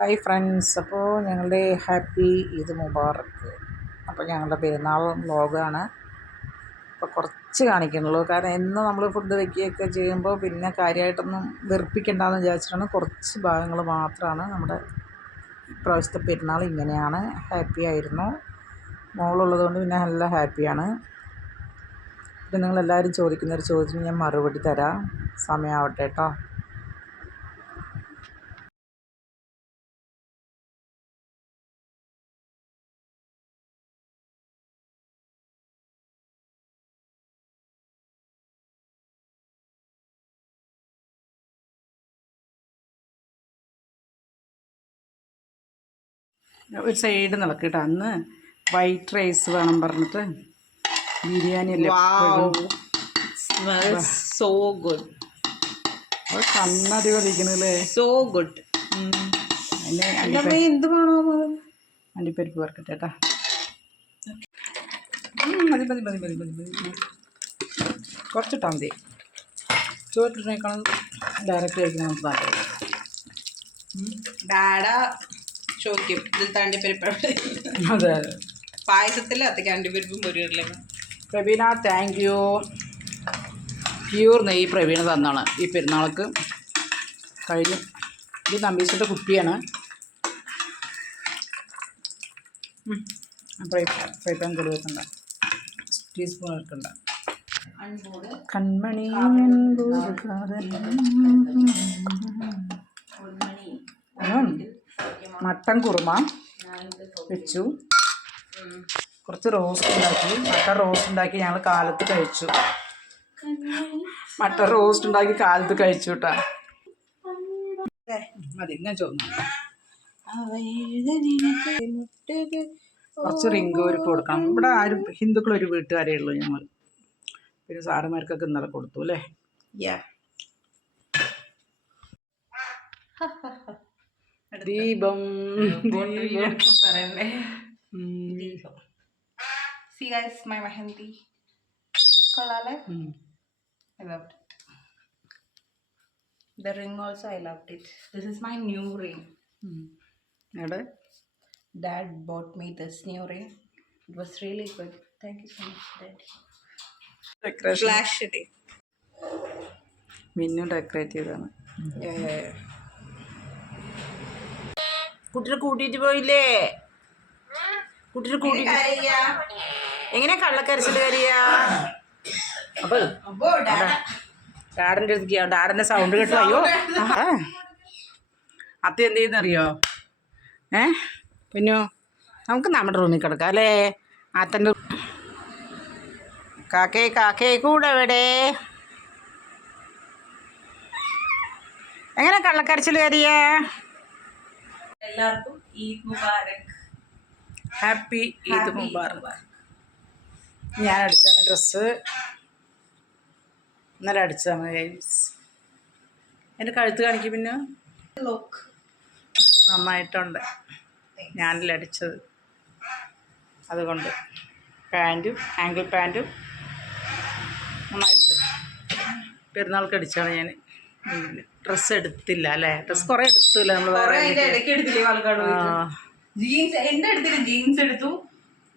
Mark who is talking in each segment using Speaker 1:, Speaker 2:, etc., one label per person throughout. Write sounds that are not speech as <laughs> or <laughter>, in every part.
Speaker 1: Hi friends അപ്പോൾ ഞങ്ങളുടെ happy Eid മുബാറക്ക്. അപ്പോൾ ഞങ്ങളുടെ പെരുന്നാൾ ലോഗാണ് അപ്പോൾ കുറച്ച് കാണിക്കുന്നുള്ളൂ. കാരണം എന്ന് നമ്മൾ ഫുഡ് വയ്ക്കുകയൊക്കെ ചെയ്യുമ്പോൾ പിന്നെ കാര്യമായിട്ടൊന്നും വെറുപ്പിക്കണ്ടെന്ന് വിചാരിച്ചിട്ടാണ്. കുറച്ച് ഭാഗങ്ങൾ മാത്രമാണ് നമ്മുടെ ഇപ്രാവശ്യത്തെ പെരുന്നാൾ ഇങ്ങനെയാണ്. ഹാപ്പി ആയിരുന്നു. മോളുള്ളത് കൊണ്ട് പിന്നെ നല്ല ഹാപ്പിയാണ്. പിന്നെ നിങ്ങളെല്ലാവരും ചോദിക്കുന്നൊരു ചോദ്യത്തിന് ഞാൻ മറുപടി തരാം. സമയമാവട്ടെ കേട്ടോ ഒരു സൈഡ് നടക്കും കേട്ടോ. അന്ന് വൈറ്റ് റൈസ് വേണം പറഞ്ഞിട്ട് ബിരിയാണി അല്ലേ
Speaker 2: സോ
Speaker 1: ഗുഡ് കണ്ണടി
Speaker 2: good.
Speaker 1: അതിന്
Speaker 2: അമ്മ എന്ത് വേണോ
Speaker 1: അണ്ടിപ്പരിപ്പ് വറക്കട്ടെ കേട്ടാ. മതി മതി മതി മതി മതി മതി. കുറച്ചിട്ടാൽ മതി. ചോറ്റിനേക്കാളും ഡയറക്റ്റ് കഴിക്കുന്ന നമുക്ക് നല്ലത്.
Speaker 2: ഡാഡ. ചോദിക്കും ഇതിൽ തണ്ടിപ്പരിപ്പ്
Speaker 1: അതെ
Speaker 2: പായസത്തിൽ അതൊക്കെ അണ്ടിപ്പരിപ്പും പൊരിയില്ലേ
Speaker 1: പ്രവീണ താങ്ക് യു പ്യൂർ നെയ്യ് പ്രവീണ തന്നാണ് ഈ പെരുന്നാൾക്ക്. കഴിഞ്ഞു. ഇത് നമ്പീസിന്റെ കുപ്പിയാണ് ഫ്രൈ ഫ്രൈ പാൻ കൂടി വെക്കണ്ട. ടീസ്പൂൺ വെക്കണ്ട. കൺമണി. മട്ടൻ കുറുമ വെച്ചു. കുറച്ച് റോസ്റ്റ് ഉണ്ടാക്കി. മട്ടൻ റോസ്റ്റ് ഉണ്ടാക്കി ഞങ്ങൾ കാലത്ത് കഴിച്ചു. മട്ടൻ റോസ്റ്റ് ഉണ്ടാക്കി കാലത്ത് കഴിച്ചു കേട്ടാ മതി ഞാൻ ചോദിച്ചു കുറച്ച് റിങ്ക് ഒരു കൊടുക്കണം. ഇവിടെ ആരും ഹിന്ദുക്കൾ ഒരു വീട്ടുകാരേ ഉള്ളൂ ഞങ്ങൾ. പിന്നെ സാറുമാർക്കൊക്കെ ഇന്നലെ കൊടുത്തു അല്ലേ? <laughs> ദീപം ദീപം
Speaker 2: പറയണ്ടേ
Speaker 1: ഉം.
Speaker 2: സി ഗൈസ് മൈ മെഹന്തി കൊള്ളാലേ loved it. The ring also I loved it. This is my new ring.
Speaker 1: ഉം. എവിടെ
Speaker 2: me this new ring. It was really good. Thank you so much, Dad.
Speaker 1: Decoration
Speaker 2: Flash it.
Speaker 1: Minnu decorate ചെയ്തതാണ് കുട്ടിനെ കൂട്ടിയിട്ട് പോയില്ലേ? കുട്ടിനെ കൂട്ടിട്ട് എങ്ങനെ കള്ളക്കരച്ചിൽ കയറിയ അപ്പൊ ഡാഡന്റെ അടുത്തേക്ക് സൗണ്ട് കേട്ടോ. അയ്യോ. അത്ത എന്ത് ചെയ്യുന്നറിയോ? ഏ? പിന്നെ നമുക്ക് നമ്മുടെ റൂമിൽ കിടക്കാം അല്ലേ? അത്തന്റെ കാക്കേ കാക്കേ കൂടെ എവിടെ? എങ്ങനെ കള്ളക്കരച്ചിൽ കയറിയേ
Speaker 2: എല്ലാവർക്കും ഈദ് മുബാരക്
Speaker 1: ഹാപ്പി ഈദ് മുബാറക്. ഞാൻ അടിച്ചാണ് ഡ്രസ്സ്. ഇന്നലെ അടിച്ചതാണ് ഗൈസ് എന്റെ കഴുത്ത് കാണിക്കും പിന്നെ.
Speaker 2: ലുക്ക്
Speaker 1: നന്നായിട്ടുണ്ട്. ഞാനല്ലേ അടിച്ചത്. അതുകൊണ്ട് പാന്റും ആങ്കിൾ പാന്റും നന്നായിട്ടുണ്ട്. പെരുന്നാൾക്ക് അടിച്ചാണ് ഞാൻ ഡ്രസ്സ് എടുത്തില്ല അല്ലേ? ഡ്രസ്സ് കുറെ എടുത്തില്ല നമ്മൾ
Speaker 2: ജീൻസ് എന്റെ എടുത്തില്ല ജീൻസ് എടുത്തു.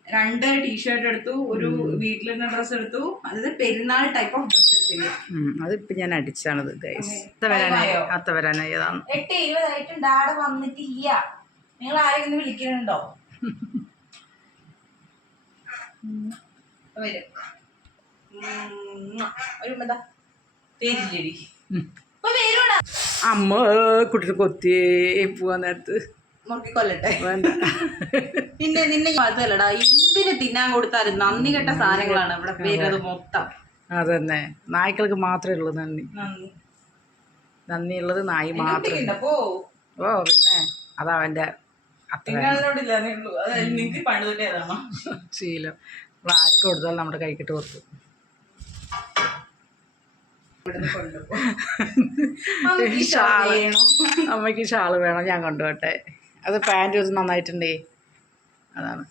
Speaker 2: രണ്ട് ടീഷർട്ട് എടുത്തു ഒരു വീട്ടിലിരുന്ന ഡ്രസ് എടുത്തു. അതായത് പെരുന്നാൾ ടൈപ്പ് ഓഫ് ഡ്രസ് എടുത്തില്ല.
Speaker 1: അതിപ്പോ ഞാൻ അടിച്ചാണത് ഗൈസ് അത്ത വരാനായി അത്ത വരാനായി
Speaker 2: എട്ട് ഇരുപതായിട്ടും ഡാഡ വന്നിട്ടില്ല. നിങ്ങൾ ആരെങ്കിലും വിളിക്കുന്നുണ്ടോ വരും ഒരു എന്താ പേരില്ലേടി
Speaker 1: ഉം.
Speaker 2: ഇപ്പൊ വരൂടാ
Speaker 1: അമ്മ കുട്ടിനെ കൊത്തിയേ പോവാൻ നേരത്ത്.
Speaker 2: മുറുക്കിക്കൊല്ലട്ടെ.
Speaker 1: വേണ്ട.
Speaker 2: പിന്നെ നിന്നെ അതല്ലടാ എന്തിന് തിന്നാൻ കൊടുത്താലും നന്ദി കെട്ട സാധനങ്ങളാണ് ഇവിടെ പേരത് മൊത്തം.
Speaker 1: അതന്നെ. നായ്ക്കൾക്ക് മാത്രമേ ഉള്ളൂ നന്ദി.
Speaker 2: നന്ദി.
Speaker 1: ഉള്ളത് നായി
Speaker 2: മാത്രം
Speaker 1: ഓ പിന്നെ അതാ
Speaker 2: അവന്റെ
Speaker 1: ശീലം. ആർക്ക് കൊടുത്താലും നമ്മുടെ കൈക്കിട്ട് കൊടുത്തു
Speaker 2: ഷാൾ
Speaker 1: അമ്മയ്ക്ക് ഷാൾ വേണം. ഞാൻ കൊണ്ടുപോട്ടെ. അത് പാന്റ് വെച്ച് നന്നായിട്ടുണ്ടേ. അതാണ്.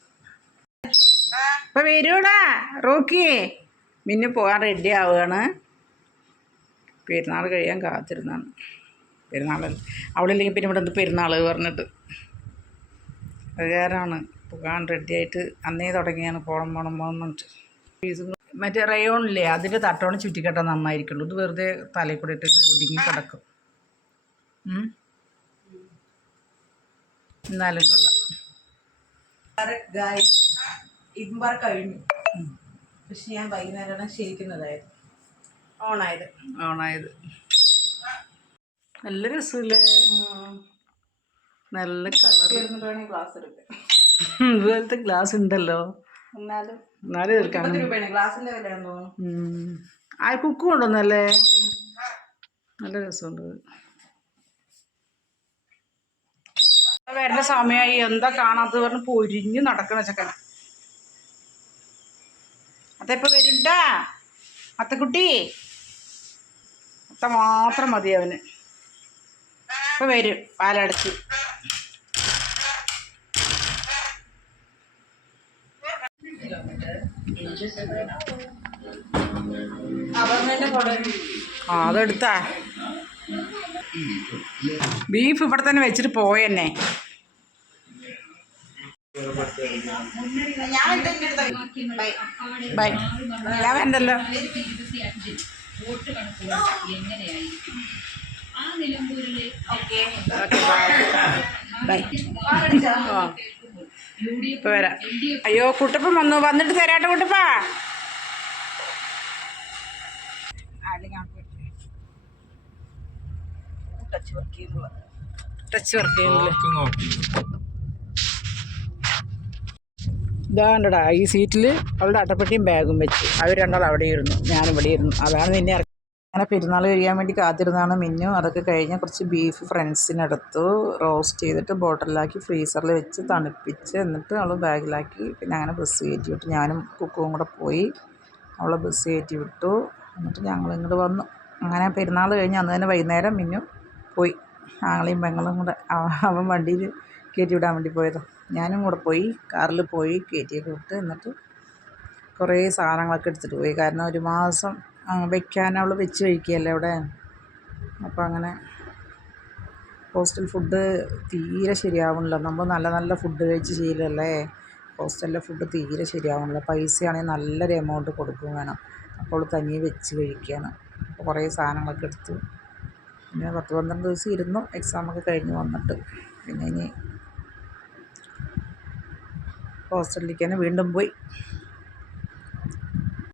Speaker 1: അപ്പൊ വരൂടാ റോക്കി. മിന്നു പോകാൻ റെഡി ആവുകയാണ്. പെരുന്നാൾ കഴിയാൻ കാത്തിരുന്നാണ്. പെരുന്നാളല്ല അവളില്ലെങ്കിൽ പിന്നെ ഇവിടെ എന്ത് പെരുന്നാൾ പറഞ്ഞിട്ട്. അത് കാരണമാണ് പോകാൻ റെഡിയായിട്ട് അന്നേ തുടങ്ങിയാണ്. പോണം പോണം പോകണം എന്നിട്ട് ഫീസും മറ്റേ റയോണില്ലേ? അതിന്റെ തട്ടോണം ചുറ്റിക്കെട്ടാൽ നന്നായിരിക്കുള്ളൂ. ഇത് വെറുതെ തലയിൽ കൂടെ ഇട്ട് ഒതുങ്ങി കിടക്കും. എന്നാലും കൊള്ളാം.
Speaker 2: ഇമ്പർ കഴിഞ്ഞു. പക്ഷെ ഞാൻ വൈകുന്നേരമാണ് ശരിക്കുന്നതായത്. ഓണായത്.
Speaker 1: ഓണായത്. നല്ല രസമില്ലേ നല്ല കളർ
Speaker 2: ഗ്ലാസ് എടുക്കാം
Speaker 1: ഇതുപോലത്തെ ഗ്ലാസ് ഉണ്ടല്ലോ.
Speaker 2: എന്നാലും
Speaker 1: എടുക്കാം ആ കുക്ക് കൊണ്ടുവന്നല്ലേ? നല്ല രസമുണ്ട്. വരുന്ന സമയമായി എന്താ കാണാത്തത് പറഞ്ഞ് പൊരിഞ്ഞു നടക്കണ ചക്കന. അതെപ്പോ വരുണ്ടാ? അത്തക്കുട്ടി? അത്ത മാത്രം മതി അവന്. ഇപ്പൊ വരും. പാലടച്ച്. ആ അതെടുത്താ. ബീഫ് ഇവിടെ തന്നെ വെച്ചിട്ട് പോയെന്നെ.
Speaker 2: ബൈ.
Speaker 1: ഞാൻ വേണ്ടല്ലോ ബൈ. ഇപ്പൊ വരാം. അയ്യോ കുട്ടപ്പൻ വന്നു. വന്നിട്ട് തരാട്ടെ കുട്ടപ്പ.
Speaker 2: ടച്ച് വർക്ക്
Speaker 1: ചെയ്യുന്നില്ല ഇതാണ്ടടാ ഈ സീറ്റിൽ അവളുടെ അട്ടപ്പെട്ടിയും ബാഗും വെച്ച്. അവർ രണ്ടാൾ അവിടെ ഇരുന്നു ഞാൻ ഇവിടെ ഇരുന്നു അതാണ് നിന്നെ അങ്ങനെ പെരുന്നാൾ കഴിയാൻ വേണ്ടി കാത്തിരുന്നാണ് മിന്നു. അതൊക്കെ കഴിഞ്ഞ് കുറച്ച് ബീഫ് ഫ്രണ്ട്സിനെടുത്തു റോസ്റ്റ് ചെയ്തിട്ട് ബോട്ടിലാക്കി ഫ്രീസറിൽ വെച്ച് തണുപ്പിച്ച് എന്നിട്ട് അവൾ ബാഗിലാക്കി പിന്നെ അങ്ങനെ ബസ് കയറ്റി വിട്ടു. ഞാനും കുക്കും കൂടെ പോയി. അവളെ ബസ് കയറ്റി വിട്ടു. എന്നിട്ട് ഞങ്ങൾ ഇങ്ങോട്ട് വന്നു. അങ്ങനെ പെരുന്നാൾ കഴിഞ്ഞ് അന്ന് തന്നെ വൈകുന്നേരം മിന്നു പോയി. ആങ്ങളെയും പെങ്ങളും കൂടെ അവൻ വണ്ടിയിൽ കയറ്റി വിടാൻ വേണ്ടി പോയത്. ഞാനും കൂടെ പോയി. കാറിൽ പോയി കയറ്റിയൊക്കെ വിട്ട് എന്നിട്ട് കുറേ സാധനങ്ങളൊക്കെ എടുത്തിട്ട് പോയി. കാരണം ഒരു മാസം വെക്കാൻ അവൾ വെച്ച് കഴിക്കുകയല്ലേ അവിടെ? അപ്പോൾ അങ്ങനെ ഹോസ്റ്റൽ ഫുഡ് തീരെ ശരിയാവണില്ല നമ്മൾ നല്ല നല്ല ഫുഡ് കഴിച്ച് ശീലമല്ലേ? ഹോസ്റ്റലിലെ ഫുഡ് തീരെ ശരിയാവണില്ല പൈസയാണെങ്കിൽ നല്ലൊരു എമൗണ്ട് കൊടുക്കും വേണം. അപ്പോൾ തനിയെ വെച്ച് കഴിക്കുകയാണ്. അപ്പോൾ കുറേ സാധനങ്ങളൊക്കെ എടുത്തു. പിന്നെ പത്ത് പന്ത്രണ്ട് ദിവസം ഇരുന്നു. എക്സാമൊക്കെ കഴിഞ്ഞ് വന്നിട്ട്. പിന്നെ ഇനി ഹോസ്റ്റലിലേക്ക് തന്നെ വീണ്ടും പോയി.